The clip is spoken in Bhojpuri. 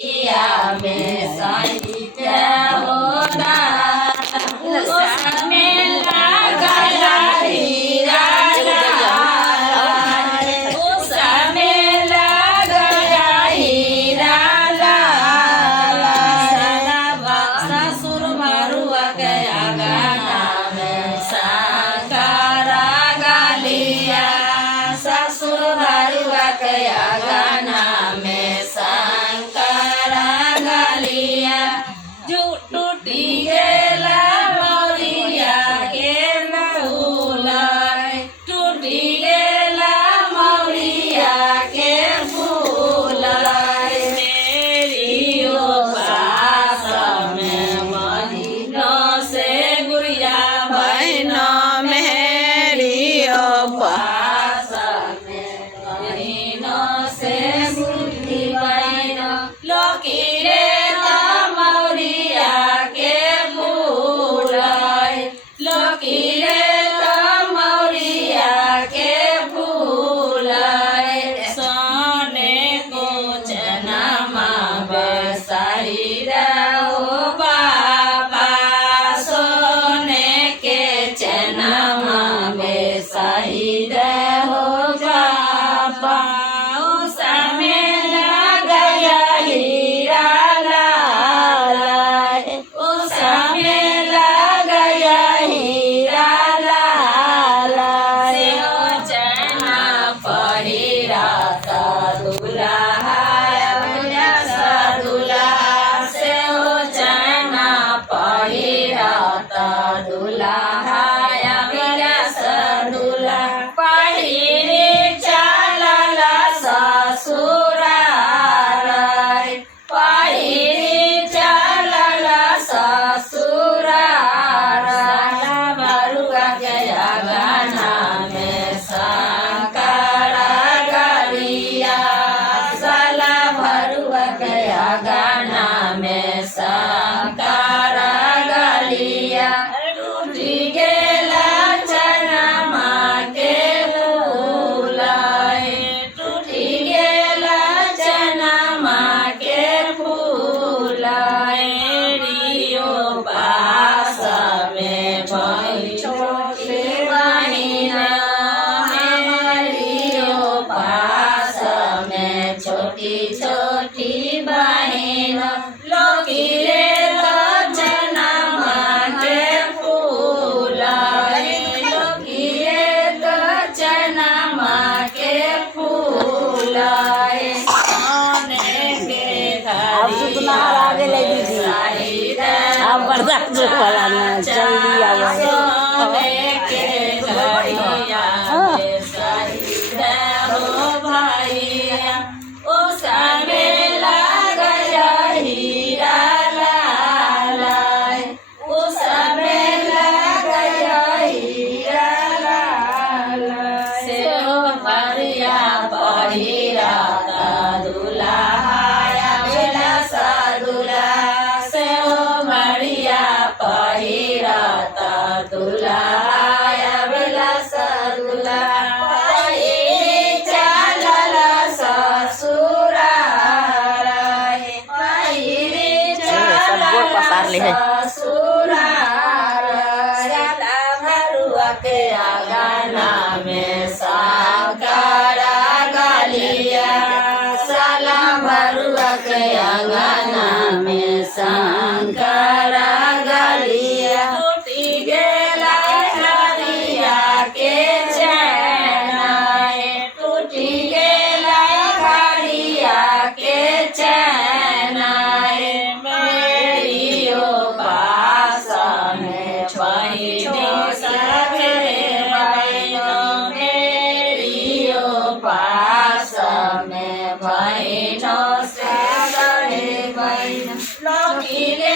या में साहित्य होना उसमें लगाया हीरा लाल, उसमें लगाया हीरा लाल। ससुर मरुआ गया गाना में शंकरा गालिया, ससुर मरुआ गया गाना में शंकरा गालिया। जो टूटी गेला मौरिया के भूलाए, टूटी गेला मौरिया के भूलाए। मेरी उपास में महीनों से गुड़िया बहनों मेरी उपास में महीनों से बुद्धि बहनों लोकी रे मौरिया के भूलाए, लोकी रे मौरिया के भूलाए। सोने को जनमा बसाई रहो बाबा, सोने के जनमा बेसाई रहो बाबा। उसमें लगाया हीरा लाल, उसमें लगाया हीरा लाल। सेहो जना पहिरा ता दुल्हा दुल्हा, सेहो जना पहिरा ता दुल्हा दुल्हा। पहिरे चलला ससुराल, पहिरे चलला ससुराल। मरुआ गया गाना में शंकरा गालिया, साला भरुआ गया गाना में शंकरा गालिया। टूटी गेला जनमा के भूलाए, टूटी गेला जनमा के भूलाए। रियो पास में भई छोटी बहिन, हमारियो पास में छोटी छोटी बहिन। लोकी रे जनमा के फूलाए, लोकी रे जनमा के फूलाए। सोने के अब तो तुम्हारा आगे ले दीदी, अब बर्दाश्त वाला ना, जल्दी आओ। सोने के घड़िया में साहित्य हो भैया, उसमें लगाया हीरा लाल, उसमें लगाया हीरा लाल। सेहो भरिया पहिरा ता दुल्हा बेला सा दुल्हा, सेहो भरिया पहिरा ता दुल्हा बेला सा दुल्हा। पहिरे चलला ससुराल, पहिरे पसार ले है। ससुराल। साला भरुआ के गाना में शंकरा गालिया, साला भरुआ के गाना में शंकरा गालिया। टूटी गेला घड़िया के चैन, टूटी गेला घड़िया के चैन। मेरी उपास में बहिनों सभे बहिनों, मेरी उपास में बहिनों से सभे बहिनों। लोकी रे